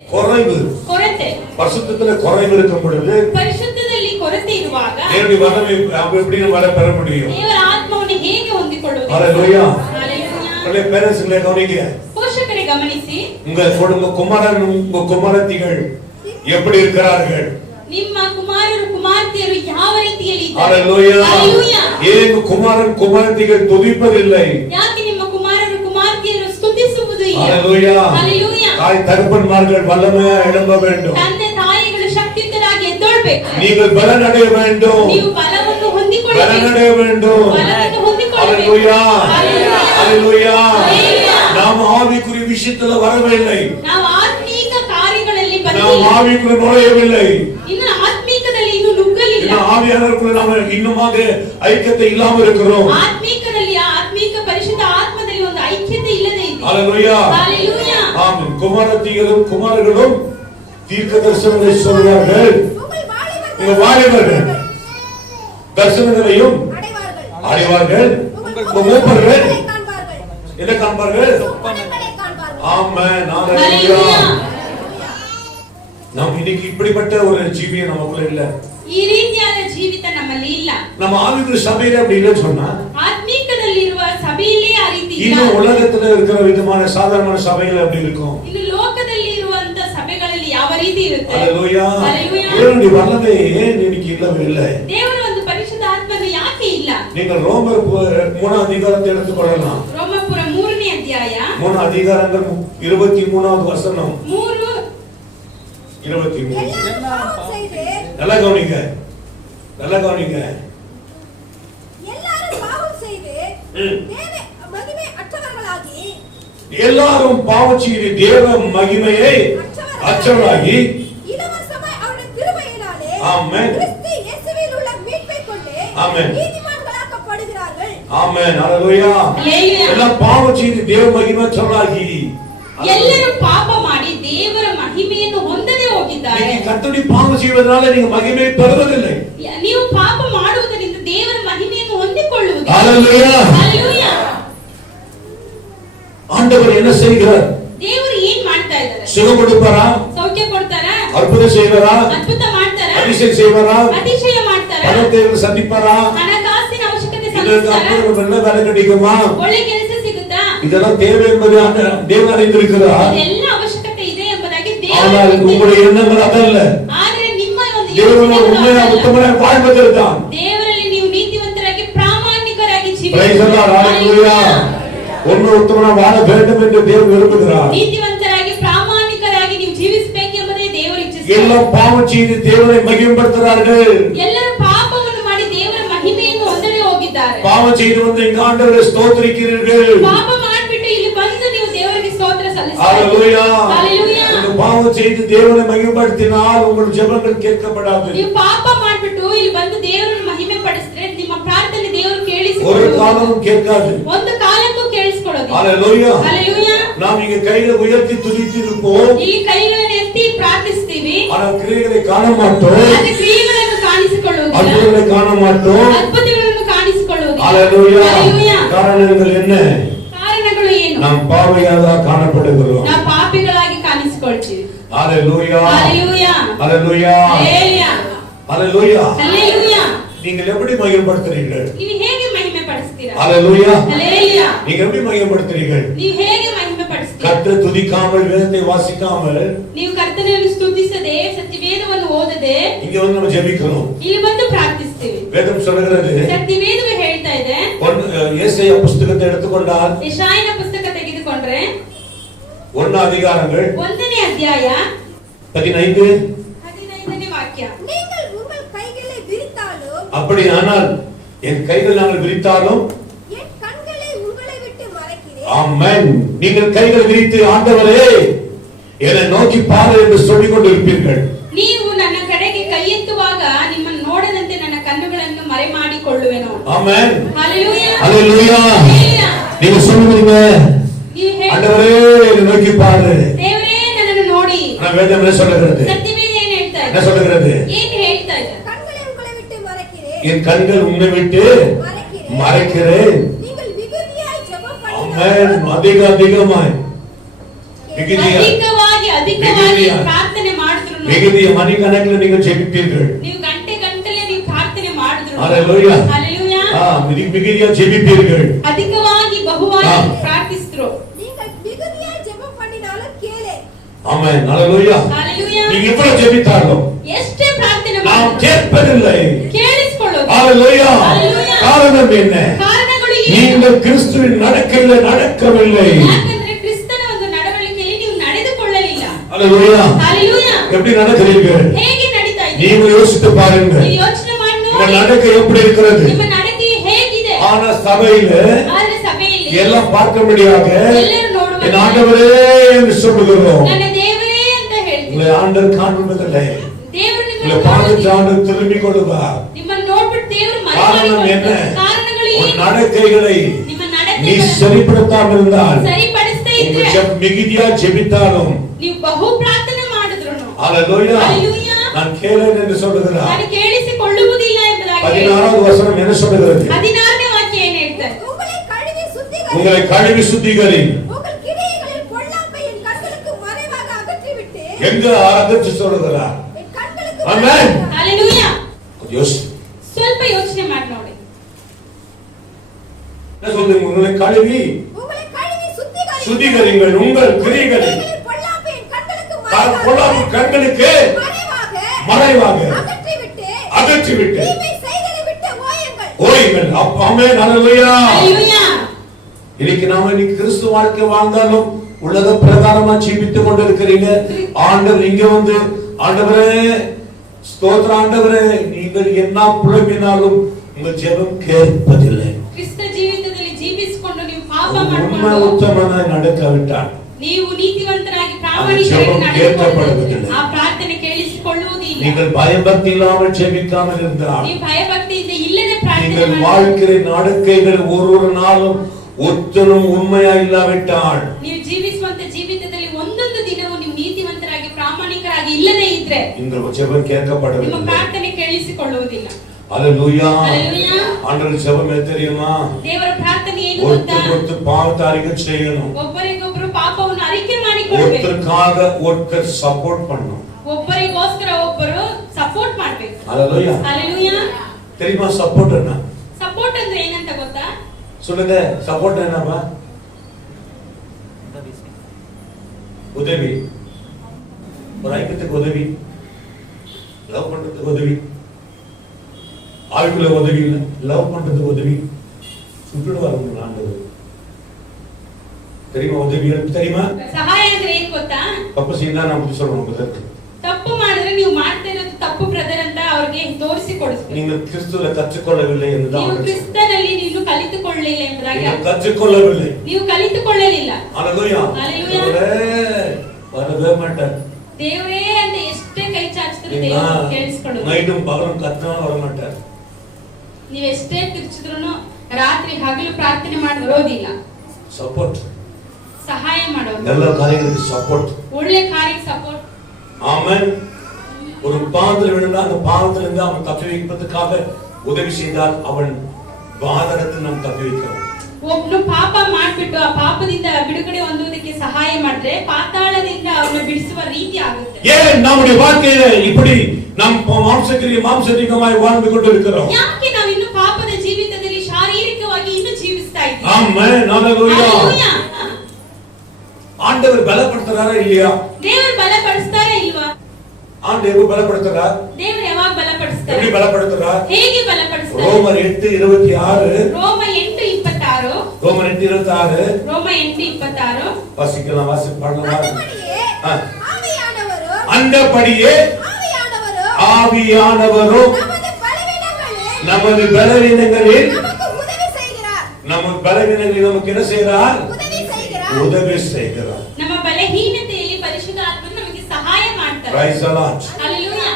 குறைவு ಕೊರತೆ பரிசுத்தத்துல குறைவு இருக்கும் பொழுது ಪರಿಶುದ್ಧದಲ್ಲಿ ಕೊರತೆ ಇರುವಾಗ தேவனுடைய வரவை எப்படி வர பெற முடியும்? ದೇವರ ಆತ್ಮವನ್ನು ಹೇಗೆ ಹೊಂದಿಕೊಳ್ಳುವುದು? ஹalleluya. ஹalleluya. பேரண்ட்ஸ்களை கவனிங்க. ಪೋಷಕರೇ ಗಮನಿಸಿ. உங்க குமாரன் உங்க குமாரத்திகள் எப்படி இருக்கிறார்கள்? ನಿಮ್ಮ ಕುಮಾರರು ಕುಮಾರ್ತಿಯರು ಯಾವ ರೀತಿಯಲ್ಲಿ ಇದ್ದಾರೆ? ஹalleluya. ஹalleluya. ஏன் குமாரன் குமாரத்திகள் துதிப்பதில்லை? ಯಾಕೆ ನಿಮ್ಮ ಕುಮಾರರು ಕುಮಾರ್ತಿಯರು ಸ್ತುತಿಸುವುದು ಇಲ್ಲ? ஹalleluya. ஹalleluya. தாய் தகப்பன்மார்கள் வல்லமையா எழும்ப வேண்டும். ತಂದೆ ತಾಯಿಗಳು ಶಕ್ತಿಯುತರಾಗಿ ಎದ್ದೇಳಬೇಕು. நீங்கள் பலன் அடைய வேண்டும். ನೀವು ಬಲವನ್ನು ಹೊಂದಿಕೊಳ್ಳಬೇಕು. பலன் அடைய வேண்டும். ಬಲವನ್ನು ಹೊಂದಿಕೊಳ್ಳಬೇಕು. ஹalleluya. ஹalleluya. ஹalleluya. ஹalleluya. நாம் ஆவிக்குரிய விஷயத்துல வரவில்லை. ನಾವು ಆತ್ಮೀಕ ಕಾರ್ಯಗಳಲ್ಲಿ நாம் ಬಂದಿಲ್ಲ. ஆவிக்குள்ள நுழையவில்லை. ಇನ್ನು ಆತ್ಮೀಕದಲ್ಲಿ ಇನ್ನೂ ನುಗ್ಗಲಿಲ್ಲ. ಇನ್ನು ಆವಿಯಾನವರக்குள்ள ನಾವು ಇನ್ನುமாக ಐಕ್ಯತೆ ಇல்லாமல் இருக்கிறோம். ಆತ್ಮೀಕದಲ್ಲಿ ಆತ್ಮೀಕ ಪರಿಶುದ್ಧ ಆತ್ಮದಲ್ಲಿ ಒಂದು ಐಕ್ಯತೆ ಇಲ್ಲದೆ ಇದೆ. ஹalleluya. ஹalleluya. ஆமென். குமாரத்திகளும் குமாரர்களும் தீர்க்க தரிசனங்களை சொல்வார்கள். உங்கள் வாலிபர்கள் தரிசனங்களையும் அடைவார்கள். உங்கள் மூப்பர்கள் என்ன காண்பார்கள்? ஆமென். ஹalleluya. நாம் இன்னைக்கு இப்படிப்பட்ட ஒரு ஜீவியம் நமக்குள்ள இல்ல. ಈ ರೀತಿಯಾದ ಜೀವಿತ ನಮ್ಮಲ್ಲಿ ಇಲ್ಲ. நம்ம ஆவிக்குரிய சபையில அப்படி இல்லன்னு சொன்னா ಆತ್ಮೀಕದಲ್ಲಿರುವ ಸಭೆಯಲ್ಲಿ ಆ ರೀತಿ ಇಲ್ಲ. இன்னும் உலகத்துல இருக்கிற விதமான சாதாரண சபைகள் அப்படி இருக்கும். ಇನ್ನು ಲೋಕದಲ್ಲಿ ಇರುವಂತ ಸಭೆಗಳಲ್ಲಿ ಯಾವ ರೀತಿ ಇರುತ್ತೆ? ஹalleluya. ஹalleluya. தேவனுடைய வல்லமை ஏன் இன்னைக்கு இல்லவே இல்லை? ದೇವರ ಒಂದು ಪರಿಶುದ್ಧ ಆತ್ಮನು ಯಾಕೆ ಇಲ್ಲ? நீங்கள் ரோமர் 3 அதிகாரத்தை எடுத்துக்கொள்ளலாம். ರೋಮಪುರ 3ನೇ ಅಧ್ಯಾಯ 3 அதிகாரங்கள் 23வது வசனம் 23. நல்லா கவனிங்க. நல்லா கவனிங்க. எல்லாரும் பாவம் செய்து தேவ மகிமை அற்றவர்களாகி எல்லாரும் பாவம் செய்து தேவ மகிமையை அற்றவர்களாகி இலவசமாய் அவருடைய கிருபையினாலே ஆமென். கிறிஸ்து இயேசுவில் உள்ள மீட்பை கொண்டு ஆமென். நீதிமான்களாக்கப்படுகிறார்கள். ஆமென். ஹalleluya. எல்லாம் பாவம் செய்து தேவ மகிமை அற்றவர்களாகி ಎಲ್ಲರೂ ಪಾಪ ಮಾಡಿ ದೇವರ ಮಹಿಮೆಯನ್ನು ಹೊಂದದೆ ಹೋಗಿದ್ದಾರೆ. நீங்க கர்த்தருடைய பாவம் செய்வதனால நீங்க மகிமையை பெறுவதில்லை. ನೀವು ಪಾಪ ಮಾಡುವುದರಿಂದ ದೇವರ ಮಹಿಮೆಯನ್ನು ಹೊಂದಿಕೊಳ್ಳುವುದಿಲ್ಲ. ஹalleluya. ஹalleluya. ஆண்டவர் என்ன செய்கிறார்? ದೇವರು ಏನ್ ಮಾಡ್ತಾ ಇದ್ದಾರೆ? சுகம் கொடுப்பாரா? ಸೌಖ್ಯ ಕೊಡ್ತಾರಾ? அற்புதம் செய்வாரா? ಅದ್ಭುತ ಮಾಡ್ತಾರಾ? அதிசயம் செய்வாரா? ಅತಿಶಯ ಮಾಡ್ತಾರಾ? பணத்தை சந்திப்பாரா? ಹಣಕಾಸಿನ ಅವಶ್ಯಕತೆ இதற்கு ಸಂಧಿಸ್ತಾರಾ? அப்புறம் என்ன வேலை கிடைக்குமா? ಒಳ್ಳೆ ಕೆಲಸ ಸಿಗುತ್ತಾ? இதெல்லாம் தேவை என்பது தேவன் அறிந்திருக்கிறார். ಇದೆಲ್ಲ ಅವಶ್ಯಕತೆ ಇದೆ ಎಂಬುದಾಗಿ ஆனால் ದೇವರು உங்களுடைய எண்ணங்கள் அதல்ல. ಆದರೆ ನಿಮ್ಮ ಒಂದು தேவன் ಯೋಚನೆಗಳು உண்மையா ಅದಲ್ಲ. உத்தமனாய் வாழ்வதற்கான். ದೇವರಲ್ಲಿ ನೀವು ನೀತಿವಂತರಾಗಿ ಪ್ರಾಮಾಣಿಕರಾಗಿ Praise the Lord. Hallelujah. ஒன்று உத்தமனாய் வாழ வேண்டும் என்று தேவன் விரும்புகிறார். ನೀತಿವಂತರಾಗಿ ಪ್ರಾಮಾಣಿಕರಾಗಿ ನೀವು ಜೀವಿಸಬೇಕೆಂಬುದೇ ದೇವರು ಇಚ್ಛಿಸುತ್ತಾರೆ. எல்லாம் பாவம் செய்து தேவனை மகிமைப்படுத்துகிறார்கள். ಎಲ್ಲರೂ ಪಾಪವನ್ನು ಮಾಡಿ ದೇವರ ಮಹಿಮೆಯನ್ನು ಹೊಂದದೆ ಹೋಗಿದ್ದಾರೆ. பாவம் செய்து வந்து இங்க ஆண்டவரை ஸ்தோத்திரிக்கிறீர்கள். ಪಾಪ ಮಾಡಿಬಿಟ್ಟು ಇಲ್ಲಿ ಬಂದು ನೀವು ದೇವರಿಗೆ ಸ್ತೋತ್ರ ಸಲ್ಲಿಸುತ್ತೀರಿ. ஹalleluya. ஹalleluya. நீங்க பாவம் செய்து தேவனை மகிமைப்படுத்தினால் உங்கள் ஜெபங்கள் கேட்கப்படாது. ನೀವು ಪಾಪ ಮಾಡಿಬಿಟ್ಟು ಇಲ್ಲಿ ಬಂದು ದೇವರನ್ನು ಮಹಿಮೆ ಪಡಿಸಿದ್ರೆ ನಿಮ್ಮ ಪ್ರಾರ್ಥನೆ ದೇವರು ஒரு ಕೇಳಿಸಿಕೊಳ್ಳುವುದಿಲ್ಲ. காலமும் கேட்காது. ಒಂದು ಕಾಲಕ್ಕೂ ಕೇಳಿಸಿಕೊಳ್ಳೋದಿಲ್ಲ. ஹalleluya. ஹalleluya. நாம் இங்க கைகளை உயர்த்தி துதித்திருப்போம். ಇಲ್ಲಿ ಕೈಗಳನ್ನು ಎತ್ತಿ ಪ್ರಾರ್ಥಿಸ್ತೀವಿ. ஆனால் கிரியைகளை காண மாட்டோம். ಆದರೆ ಕ್ರಿಯೆಗಳನ್ನು ಕಾಣಿಸಿಕೊಳ್ಳುವುದಿಲ್ಲ. அற்புதங்களை காண மாட்டோம். ಅದ್ಭುತಗಳನ್ನು ಕಾಣಿಸಿಕೊಳ್ಳುವುದಿಲ್ಲ. ஹalleluya. ஹalleluya. காரணங்கள் என்ன? ಕಾರಣಗಳು ಏನು? நாம் பாவியாக காணப்படுகிறோம். ನಾವು ಪಾಪಿಗಳಾಗಿ ಕಾಣಿಸಿಕೊಳ್ತೀವಿ. ஹalleluya. ஹalleluya. ஹalleluya. ஹalleluya. ஹalleluya. ஹalleluya. நீங்கள் எப்படி மகிமைப்படுத்துறீர்கள்? ನೀವು ಹೇಗೆ ಮಹಿಮೆ ಪಡಿಸ್ತೀರಾ? ஹalleluya. ஹalleluya. நீங்க எப்படி மகிமைப்படுத்துறீர்கள்? ನೀವು ಹೇಗೆ ಮಹಿಮೆ ಪಡಿಸ್ತೀರಾ? கர்த்தரை துதிக்காமல் வேதத்தை வாசிக்காமல் ನೀವು ಕರ್ತನನ್ನು ಸ್ತುತಿಸದೆ ಸತ್ಯವೇದವನ್ನು ಓದದೆ இங்க வந்து நம்ம ஜெபிக்கிறோம். ಇಲ್ಲಿ ಬಂದು ಪ್ರಾರ್ಥಿಸ್ತೀವಿ. வேதம் சொல்கிறது ಸತ್ಯವೇದವು ಹೇಳ್ತಾ ಇದೆ. ஏசாயா புத்தகத்தை எடுத்துக்கொண்டால் ಯೆಶಾಯನ ಪುಸ್ತಕ ತೆಗೆದುಕೊಂಡ್ರೆ 1 அதிகாரங்கள் 1ನೇ ಅಧ್ಯಾಯ 15ನೇ ವಾಕ್ಯ. நீங்கள் உங்கள் கைகளை விரித்தாலும் அப்படியானால் என் கைகள் நாங்கள் விரித்தாலும் என் கண்களை உங்களை விட்டு மறைக்கிறேன். ஆமென். நீங்கள் கைகள் விரித்து ஆண்டவரே என்னை நோக்கி பாரு என்று சொல்லிக் கொண்டிருப்பீர்கள். ನೀವು ನನ್ನ ಕಡೆಗೆ ಕೈ ಎತ್ತುವಾಗ ನಿಮ್ಮನ್ನು ನೋಡದಂತೆ ನನ್ನ ಕಣ್ಣುಗಳನ್ನು ಮರೆಮಾಡಿಕೊಳ್ಳುವೆನು. ஆமென். ஹalleluya. ஹalleluya. ஹalleluya. நீங்க சொல்லுவீங்க ನೀವು ஆண்டவரே என்னை நோக்கி பாரு. ದೇವರೇ ನನ್ನನ್ನು ನೋಡಿ. நான் வேதம் என்ன சொல்லுகிறது? ಸತ್ಯವೇದ ಏನು ಹೇಳ್ತಾ ಇದೆ? என்ன சொல்லுகிறது? ಏನು ಹೇಳ್ತಾ ಇದೆ? கண்களை உங்களை விட்டு மறைக்கிறேன். என் கண்கள் உன்னை விட்டு மறைக்கிறேன். நீங்கள் மிகுதியாய் ஜெபம் ஆமென். பண்ணினால் அதிகமாய் ಅಧಿಕವಾಗಿ அதிகವಾಗಿ ಪ್ರಾರ್ಥನೆ ಮಾಡಿದ್ರು மிகுதிய மணிக்கணக்கில் நீங்கள் ஜெபிப்பீர்கள். ನೀವು ಗಂಟೆ ಗಂಟಲೆ ನೀವು ಪ್ರಾರ್ಥನೆ ಮಾಡಿದ್ರು ஹalleluya ஹalleluya மிகுதியா ஜெபிப்பீர்கள். அதிகವಾಗಿ ಬಹುವಾಗಿ ಪ್ರಾರ್ಥಿಸಿದ್ರು. நீங்கள் மிகுதியாய் ஜெபம் பண்ணினாலும் கேளு. ஆமென் ஹalleluya ஹalleluya நீங்க எவ்வளவு ஜெபித்தாலும் ಎಷ್ಟೇ ಪ್ರಾರ್ಥನೆ நாம் ಮಾಡಿದ್ರು கேட்பதில்லை. ಕೇಳಿಸಿಕೊಳ್ಳೋದು. ஹalleluya ஹalleluya காரணம் என்ன? ಕಾರಣಗಳು ಏನು? நீங்கள் கிறிஸ்துவின் நடக்கையில நடக்கவில்லை. ಯಾಕಂದ್ರೆ ಕ್ರಿಸ್ತನ ಒಂದು ನಡವಳಿಕೆಯಲ್ಲಿ ನೀವು ನಡೆದುಕೊಳ್ಳಲಿಲ್ಲ. ஹalleluya ஹalleluya எப்படி நடக்கிறீர்கள்? ಹೇಗೆ ನಡೀತಾ ಇದ್ದೀರಿ? நீங்கள் யோசித்து பாருங்கள். ನೀವು ಯೋಚನೆ ಮಾಡಿ உங்க ನೋಡಿ நடக்கை எப்படி இருக்கிறது? ನಿಮ್ಮ ನಡತೆ ಹೇಗಿದೆ? ஆனா சபையில ಆದ್ರೆ ಸಭೆಯಲ್ಲಿ எல்லாம் பார்க்க முடியாத ಎಲ್ಲರೂ ನೋಡುವ என் ஆண்டவரே என்று சொல்லுகிறோம். ನನ್ನ ದೇವರೇ ಅಂತ ಹೇಳ್ತೀವಿ. உங்களை ஆண்டவர் காண்பதில்லை. ದೇವರು உங்களை ನಿಮ್ಮನ್ನು பார்த்து ನೋಡುವುದಿಲ್ಲ. ஆண்டவர் திரும்பி கொள்வார். ನಿಮ್ಮನ್ನು ನೋಡ್ಬಿಟ್ಟು ದೇವರು காரணம் என்ன? ಕಾರಣಗಳು உன் ಏನು? நடக்கைகளை ನಿಮ್ಮ நீ ನಡತೆ சரிப்படுத்தாமல் இருந்தால் ಸರಿಪಡಿಸದೇ உங்க ಇದ್ರೆ மிகுதியா ஜெபித்தாலும் ನೀವು ಬಹು ಪ್ರಾರ್ಥನೆ ಮಾಡಿದ್ರು ஹalleluya ஹalleluya நான் கேளேன் என்று சொல்லுகிறார். ನಾನು ಕೇಳಿಸಿಕೊಳ್ಳುವುದಿಲ್ಲ ಎಂಬುದಾಗಿ 16வது வசனம் என்ன சொல்லுகிறது? 16ನೇ ವಾಕ್ಯ ಏನು ಹೇಳ್ತಾರೆ? உங்களை கழுவி சுத்திகரி. உங்களை கழுவி சுத்திகரி. உங்கள் கிரியைகளில் பொல்லாப்பை என் கண்களுக்கு மறைவாக அகற்றிவிட்டு எங்க அகற்றி சொல்லுகிறார்? என் கண்களுக்கு ஆமென். ஹalleluya யோசி ಸ್ವಲ್ಪ ಯೋಚನೆ ಮಾಡಿ ನೋಡಿ. என்ன சொல்லுங்க? உங்களை கழுவி உங்களை கழுவி சுத்திகரி. சுத்திகரிங்கள் உங்கள் கிரியைகளை கிரியைகளில் பொல்லாப்பை என் கண்களுக்கு பொல்லாப்பு கண்களுக்கு மறைவாக அகற்றிவிட்டு தீமை செய்தலை விட்டு ஓயுங்கள். ஓயுங்கள். ஆமென் ஹalleluya. ஹalleluya இன்னைக்கு நாம கிறிஸ்து வாழ்க்கை வாழ்ந்தாலும் உலக பிரகாரமா ஜீவித்துக் கொண்டிருக்கிறீங்க. ஆண்டவர் இங்க வந்து ஆண்டவரே ஸ்தோத்திர ஆண்டவரே நீங்கள் என்ன புலம்பினாலும் உங்கள் ஜெபம் கேட்பதில்லை. ಕ್ರಿಸ್ತ ಜೀವಿತದಲ್ಲಿ ಜೀವಿಸಿಕೊಂಡು ನೀವು ಪಾಪ உண்மை ಮಾಡಿಕೊಂಡು உத்தமனாய் நடக்காவிட்டால் ನೀವು ನೀತಿವಂತರಾಗಿ ಜೀವ ಪ್ರಾಮಾಣಿಕರಾಗಿ ನಡೆದುಕೊಳ್ಳುವುದಿಲ್ಲ. ಕೇಳ್ಕೊಳ್ಳುವುದಿಲ್ಲ. ಆ ಪ್ರಾರ್ಥನೆ ಕೇಳಿಸಿಕೊಳ್ಳುವುದಿಲ್ಲ. நீங்கள் பயபக்தி இல்லாமல் ஜெபிக்காமல் இருந்தால் ನೀವು ಭಯಭಕ್ತಿಯಿಂದ ಇಲ್ಲದೆ ಪ್ರಾರ್ಥನೆ நீங்கள் ಮಾಡಿ வாழ்க்கை நடக்கைகள் ஒரு நாளும் ஒத்தனும் உண்மையா இல்லாவிட்டால் ನೀವು ಜೀವಿಸುವಂತ ಜೀವಿತದಲ್ಲಿ ಒಂದೊಂದು ದಿನವೂ ನೀವು ನೀತಿವಂತರಾಗಿ ಪ್ರಾಮಾಣಿಕರಾಗಿ ಇಲ್ಲದೆ ಇದ್ರೆ இந்த ஜெபம் ನಿಮ್ಮ கேட்கப்படவில்லை. ಪ್ರಾರ್ಥನೆ ಕೇಳಿಸಿಕೊಳ್ಳುವುದಿಲ್ಲ. ஹalleluya. ஹalleluya ஆண்டவர் ஜெபம் என்ன தெரியுமா? ದೇವರ ಪ್ರಾರ್ಥನೆ ಏನು ಗೊತ್ತಾ? ஒருத்தர் பாவத்தை அறிக்கை செய்யணும். ಒಬ್ಬರಿಗೊಬ್ಬರು ಪಾಪವನ್ನು ಅರಿಕೆ ಮಾಡಿಕೊಳ್ಳಬೇಕು. ஒருத்தருக்காக ஒருத்தர் சப்போர்ட் பண்ணணும். ಒಬ್ಬರಿಗೋಸ್ಕರ ಒಬ್ಬರು ಸಪೋರ್ಟ್ ಮಾಡಬೇಕು. ஹalleluya. ஹalleluya தெரியுமா சப்போர்ட் என்ன? ಸಪೋರ್ಟ್ ಅಂದ್ರೆ ಏನಂತ ಗೊತ್ತಾ? சொல்லுங்க சப்போர்ட் என்னப்பா? உதவி. ஒரு ஐக்கியத்துக்கு உதவி, லவ் பண்றதுக்கு உதவி, ஆளுக்குள்ள உதவி இல்லை, லவ் பண்றதுக்கு உதவி விட்டுடுவாங்க ஆண்டவர். தெரியுமா உதவி தெரியுமா? ಸಹಾಯ ಅಂದ್ರೆ ಏನ್ ಗೊತ್ತಾ? தப்பு செய்யலாம் நான் அப்படி சொல்றேன் பிரதர். ತಪ್ಪು ಮಾಡಿದ್ರೆ ನೀವು ಮಾಡ್ತಾ ಇರೋದು ತಪ್ಪು ಬ್ರದರ್ ಅಂತ ಅವ್ರಿಗೆ ತೋರಿಸಿಕೊಡಿಸ್ಬೇಕು. நீங்கள் கிறிஸ்துவை கற்றுக்கொள்ளவில்லை என்றுதான் ನೀವು ಕ್ರಿಸ್ತನಲ್ಲಿ ನೀವು ಕಲಿತುಕೊಳ್ಳಲಿಲ್ಲ ಎಂಬುದಾಗಿ நீங்கள் கற்றுக்கொள்ளவில்லை. ನೀವು ಕಲಿತುಕೊಳ್ಳಲಿಲ್ಲ. ஹalleluya. ஹalleluya. வரவே மாட்டார். ದೇವರೇ ಅಂತ ಎಷ್ಟೇ ಕೈ ಚಾಚಿದ್ರು ದೇವರು ಕೇಳಿಸ್ಕೊಳ್ಳೋದು. நைட்டும் பகலும் கத்தினா வர மாட்டார். ನೀವು ಎಷ್ಟೇ ಕಿರ್ಚಿದ್ರು ರಾತ್ರಿ ಹಗಲು ಪ್ರಾರ್ಥನೆ ಮಾಡಿ ಬರೋದಿಲ್ಲ. சப்போர்ட். ಸಹಾಯ ಮಾಡೋದು. நல்ல காரியங்களுக்கு சப்போர்ட். ಒಳ್ಳೆ ಕಾರ್ಯಕ್ಕೆ ಸಪೋರ್ಟ್. ஆமென். ஒரு பாவத்தில் விழுந்தா அந்த பாவத்திலிருந்து அவன் தப்பி வைப்பதற்காக உதவி செய்தால் அவன் பாதரத்தை நாம் தப்பி வைக்கிறோம். ಒಬ್ಬನು ಪಾಪ ಮಾಡ್ಬಿಟ್ಟು ಆ ಪಾಪದಿಂದ ಬಿಡುಗಡೆ ಹೊಂದುವುದಕ್ಕೆ ಸಹಾಯ ಮಾಡಿದ್ರೆ ಪಾತಾಳದಿಂದ ಅವನು ಬಿಡಿಸುವ ರೀತಿ ಆಗುತ್ತೆ. ஏன் நம்முடைய வாழ்க்கையில இப்படி நாம் மாம்சமாய் வாழ்ந்து கொண்டிருக்கிறோம்? ಯಾಕೆ ನಾವು ಇನ್ನು ಪಾಪದ ಜೀವಿತದಲ್ಲಿ ಶಾರೀರಿಕವಾಗಿ ಇನ್ನು ಜೀವಿಸ್ತಾ ಇದ್ದೀವಿ? ஆமென் ஹalleluya. ஆண்டவர் பலப்படுத்துறாரா இல்லையா? ದೇವರು ಬಲಪಡಿಸ್ತಾರಾ ಇಲ್ವಾ? ஆண்டவர் பலப்படுத்துறார். ದೇವರು ಯಾವಾಗ ಬಲಪಡಿಸ್ತಾರೆ? எப்படி பலப்படுத்துறார்? ಹೇಗೆ ಬಲಪಡಿಸ್ತಾರೆ? ரோமர் 8:26 ರೋಮ 8:26 ரோமர் 8:26 ರೋಮ 8:26 வாசிக்கலாம் பாடலாம். அந்தபடியே ஆவியானவரும் நமது பலவீனங்களில் நமக்கு என்ன செய்கிறார்? உதவி செய்கிறார். ನಮ್ಮ ಬಲಹೀನತೆಯಲ್ಲಿ ಪರಿಶುದ್ಧ ಆತ್ಮನು ನಮಗೆ ಸಹಾಯ ಮಾಡ್ತಾರೆ. Praise the Lord. Hallelujah.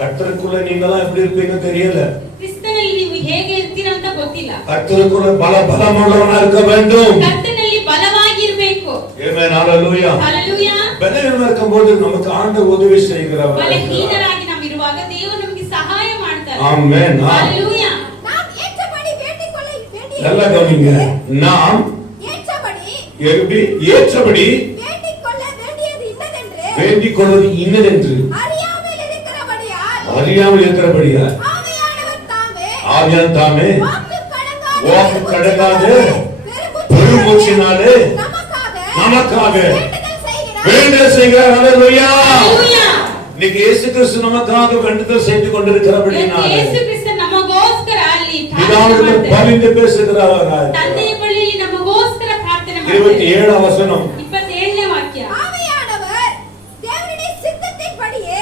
கர்த்தருக்குள்ள நீங்கலாம் எப்படி இருப்பீங்க தெரியல. ಕ್ರಿಸ್ತನಲ್ಲಿ ನೀವು ಹೇಗೆ ಇರ್ತೀರಾ ಅಂತ ಗೊತ್ತಿಲ್ಲ. கர்த்தருக்குள்ள பலமுள்ளவனா இருக்க வேண்டும். ಕರ್ತನಲ್ಲಿ ಬಲವಾಗಿರಬೇಕು. Amen. Hallelujah. Hallelujah. பலவீனமா இருக்கும்போது நமக்கு ஆண்டவர் உதவி செய்கிறார். ಬಲಹೀನರಾಗಿ ನಾವು ಇರುವಾಗ ದೇವರು ನಮಗೆ ಸಹಾಯ ಮಾಡ್ತಾರೆ. Amen. Hallelujah. நாம் ஏற்றபடி வேண்டிக்கொள்ள வேண்டியது நல்லா கவனிங்க. நாம் ஏற்றபடி வேண்டிக்கொள்ள வேண்டியது வேண்டிக் கொள்வது இன்னதென்று அறியாமல் இருக்கிறபடியால் ஆவியானவர் தாமே வாக்கு கடங்காத பெருமூச்சினாலே நமக்காக வேண்டுதல் வேண்டுதல் செய்கிறார். ஹல்லேலூயா. Hallelujah. இன்னைக்கு இயேசு கிறிஸ்து நமக்காக வேண்டுதல் செய்து கொண்டிருக்கிறபடினாலே ಯೇಸು ಕ್ರಿಸ್ತ ನಮಗೋಸ್ಕರ ಅಲ್ಲಿ பிதாவிடம் பரிந்து பேசுகிறார். ತಂದೆಯ ಬಳಿ ನಮಗೋಸ್ಕರ ಪ್ರಾರ್ಥನೆ 27 வசனம் 27ನೇ ವಾಕ್ಯ. ஆவியானவர் தேவனுடைய சித்தத்தின்படியே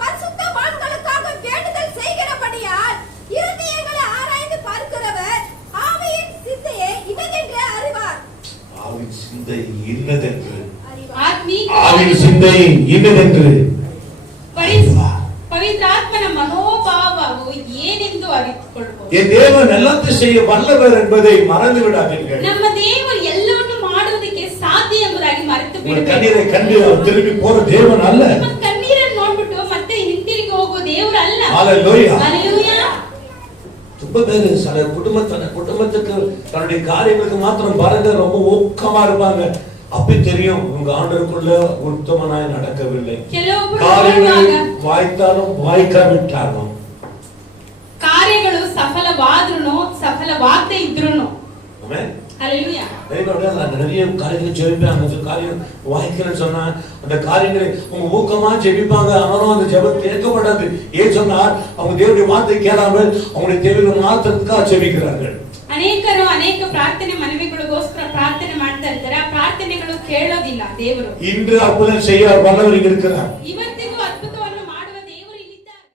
பரிசுத்தவான்களுக்காக வேண்டுதல் செய்கிறபடியால் இருதயங்களை ஆராய்ந்து பார்க்கிறவர் ஆவியின் சிந்தையை இன்னதென்று அறிவார். ஆவின் சிந்தை இன்னதென்று ಆತ್ಮೀಕ சிந்தை இன்னதென்று ಪವಿತ್ರಾತ್ಮನ ಮನೋಭಾವವು ಏನೆಂದು ಅರಿತುಕೊಳ್ಳಬಹುದು. என் தேவன் எல்லாத்தையும் செய்ய வல்லவர் என்பதை மறந்து விடாதீர்கள். ನಮ್ಮ ದೇವರು ಎಲ್ಲವನ್ನೂ ಮಾಡುವುದಕ್ಕೆ ಸಾಧ್ಯ ಎಂಬುದಾಗಿ ಮರೆತು உங்கள் ಬಿಡಬೇಡಿ. கண்ணீரை கண்டு திரும்பி போற தேவன் அல்ல. ನಿಮ್ಮ ಕಣ್ಣೀರನ್ನು ನೋಡ್ಬಿಟ್ಟು ಮತ್ತೆ ಹಿಂತಿರುಗಿ ಹೋಗುವ ದೇವರು ಅಲ್ಲ. ஹல்லேலூயா. ಹಲ್ಲೆಲೂಯಾ. ரொம்ப பேரு சில குடும்பத்துக்கு தன்னுடைய காரியங்களுக்கு மாத்திரம் பாருங்க ரொம்ப ஊக்கமா இருப்பாங்க. அப்படி தெரியும் உங்க ஆண்டவருக்குள்ள உத்தமனாய் நடக்கவில்லை. ಕೆಲವೊಬ್ಬರು காரியங்கள் ನೋಡುವಾಗ வாய்த்தாலும் வாய்க்காவிட்டாலும் ಕಾರ್ಯಗಳು ಸಫಲವಾದ್ರೂ ಸಫಲವಾಗದೇ ಇದ್ರೂ ஆமென். ಹಲ್ಲೆಲೂಯಾ. நிறைய காரியங்கள் ஜெபிப்பாங்க. அந்த காரியம் வாய்க்கலன்னு சொன்னா அந்த காரியங்களை அவங்க ஊக்கமா ஜெபிப்பாங்க. ஆனாலும் அந்த ஜெபம் கேட்கப்படாது. ஏன் சொன்னார்? அவங்க தேவனுடைய வார்த்தை கேளாமல் அவங்களுடைய தேவைகள் மாத்திரத்துக்காக ஜெபிக்கிறார்கள். ಅನೇಕರು ಅನೇಕ ಪ್ರಾರ್ಥನೆ ಮನವಿಗಳಿಗೋಸ್ಕರ ಪ್ರಾರ್ಥನೆ ಮಾಡ್ತಾ ಇರ್ತಾರೆ. ಆ ಪ್ರಾರ್ಥನೆಗಳು ಕೇಳೋದಿಲ್ಲ ದೇವರು. இன்று அற்புதம் செய்ய வல்லவர் இருக்கிறார். ಇವತ್ತಿಗೂ